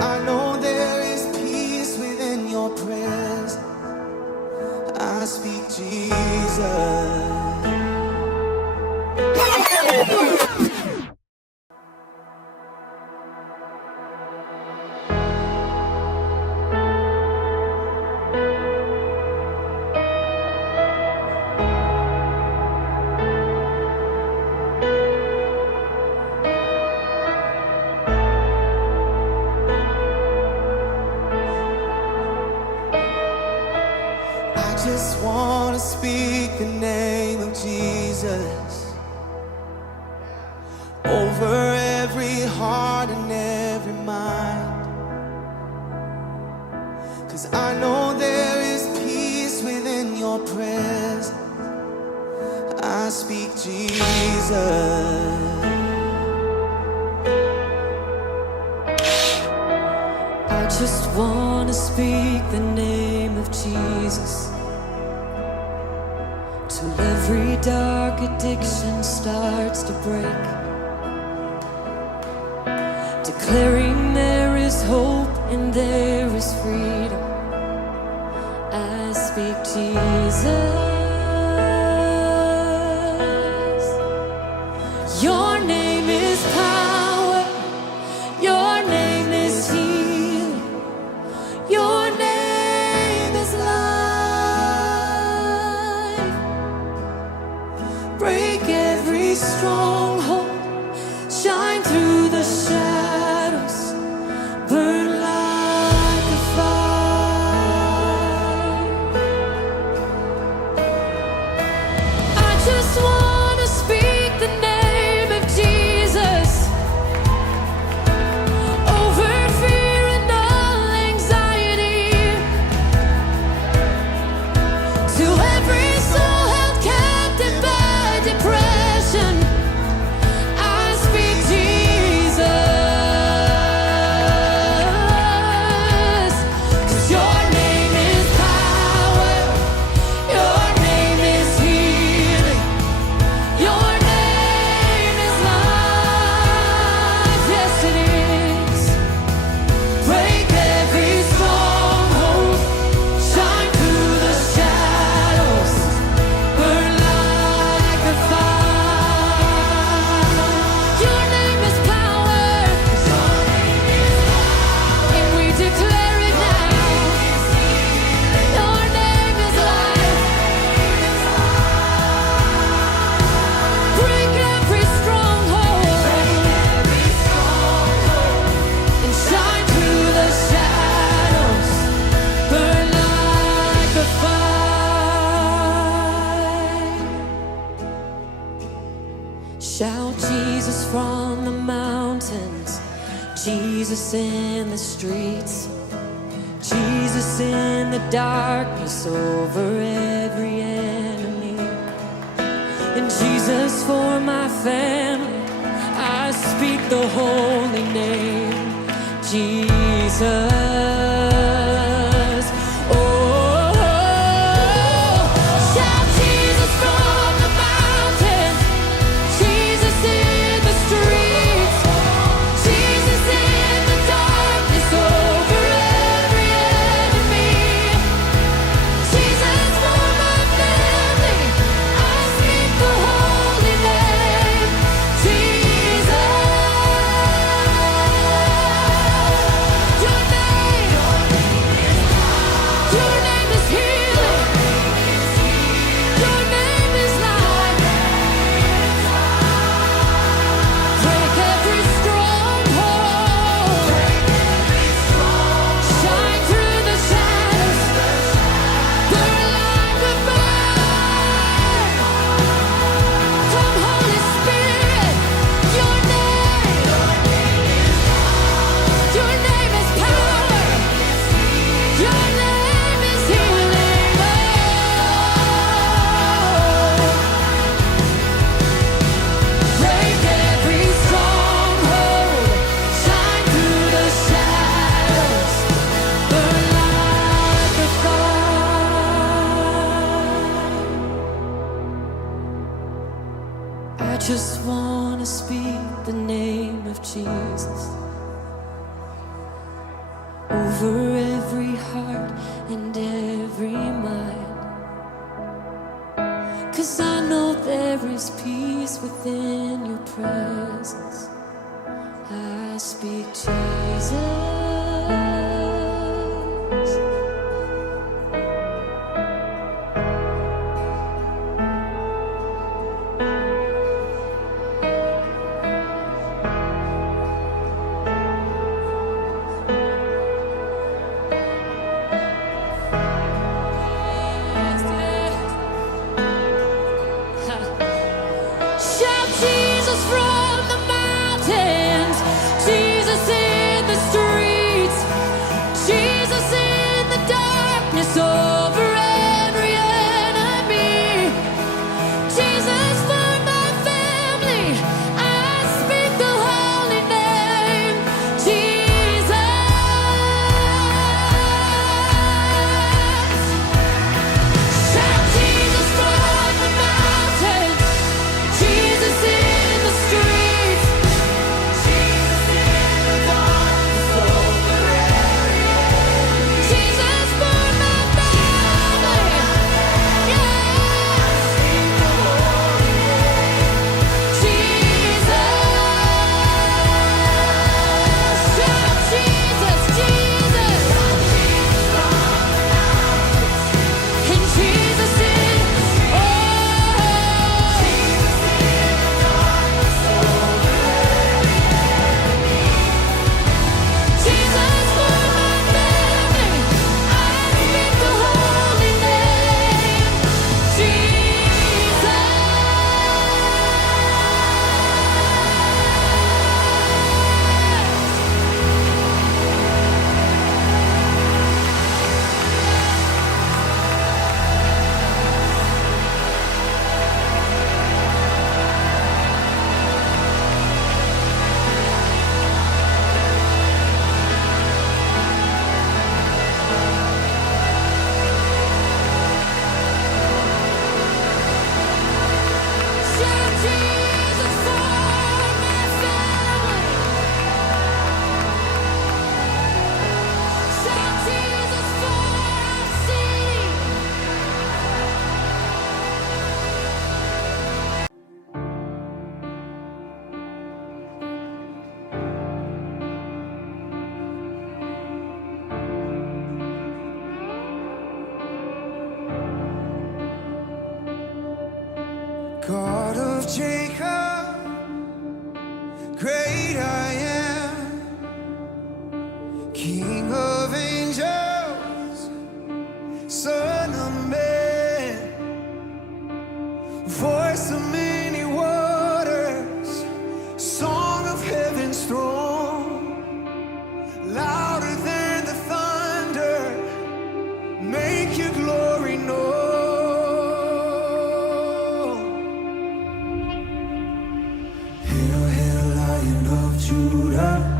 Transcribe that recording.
I know there is peace within your presence. I speak Jesus. I just want to speak the name of Jesus over every heart and every mind. 'Cause I know there is peace within your presence. I speak Jesus. I just want to speak the name of Jesus till every dark addiction starts to break, declaring there is hope and there is freedom. I speak Jesus. Your name is power. Your name is healing. Your name is life. Break every stronghold. Shine through the shadows. Burn like a fire. I just want to speak the name of Jesus over fear and all anxiety, to every soul held captive by depression. I speak Jesus. 'Cause your name is power. Your name is healing. Your name is life. Yes, it is. Break every stronghold. Shine through the shadows. Burn like a fire. Your name is power. And we declare it now. Your name is life. Break every stronghold. And shine through the shadows. Burn like a fire. Shout Jesus from the mountains, Jesus in the streets, Jesus in the darkness over every enemy, and Jesus for my family. I speak the holy name, Jesus. Oh, shout Jesus from the mountains, Jesus in the streets, Jesus in the darkness over every enemy, Jesus for my family. I speak the holy name, Jesus. Your name is healing. Your name is life. Break every stronghold. Shine through the shadows. Burn like a fire. Come, Holy Spirit. Your name is power. Your name is healing. Break every stronghold. Shine through the shadows. Burn like a fire. I just want to speak the name of Jesus. I just want to speak the name of Jesus over every heart and every mind. 'Cause I know there is peace within your presence. I speak Jesus. Your name is power. Your name is healing. Your name is life. Break every stronghold. Shine through the shadows. Burn like a fire. Come, Holy Spirit. Your name is power. Your name is healing. Your name is life. Break every stronghold. Shine through the shadows. Burn like a fire. I just wanna speak the name of Jesus. over every heart and every mind. 'Cause I know there is peace within your presence. I speak Jesus. Shout Jesus from the mountains, Jesus in the streets, Jesus in the darkness over every enemy, Jesus for my family. I speak the holy name, Jesus. Shout Jesus from the mountains, Jesus in the streets, Jesus in the darkness over every enemy, Jesus for my family. Yeah, speak the holy name, Jesus. Shout Jesus, Jesus. And Jesus in, oh, Jesus for my family. I speak the holy name, Jesus. Shout Jesus for my family. Shout Jesus for our city. God of Jacob, great I am, King of angels, Son of man, voice of many waters, song of heaven's throne, louder than the thunder, make your glory known. Hail, hail, Lion of Judah,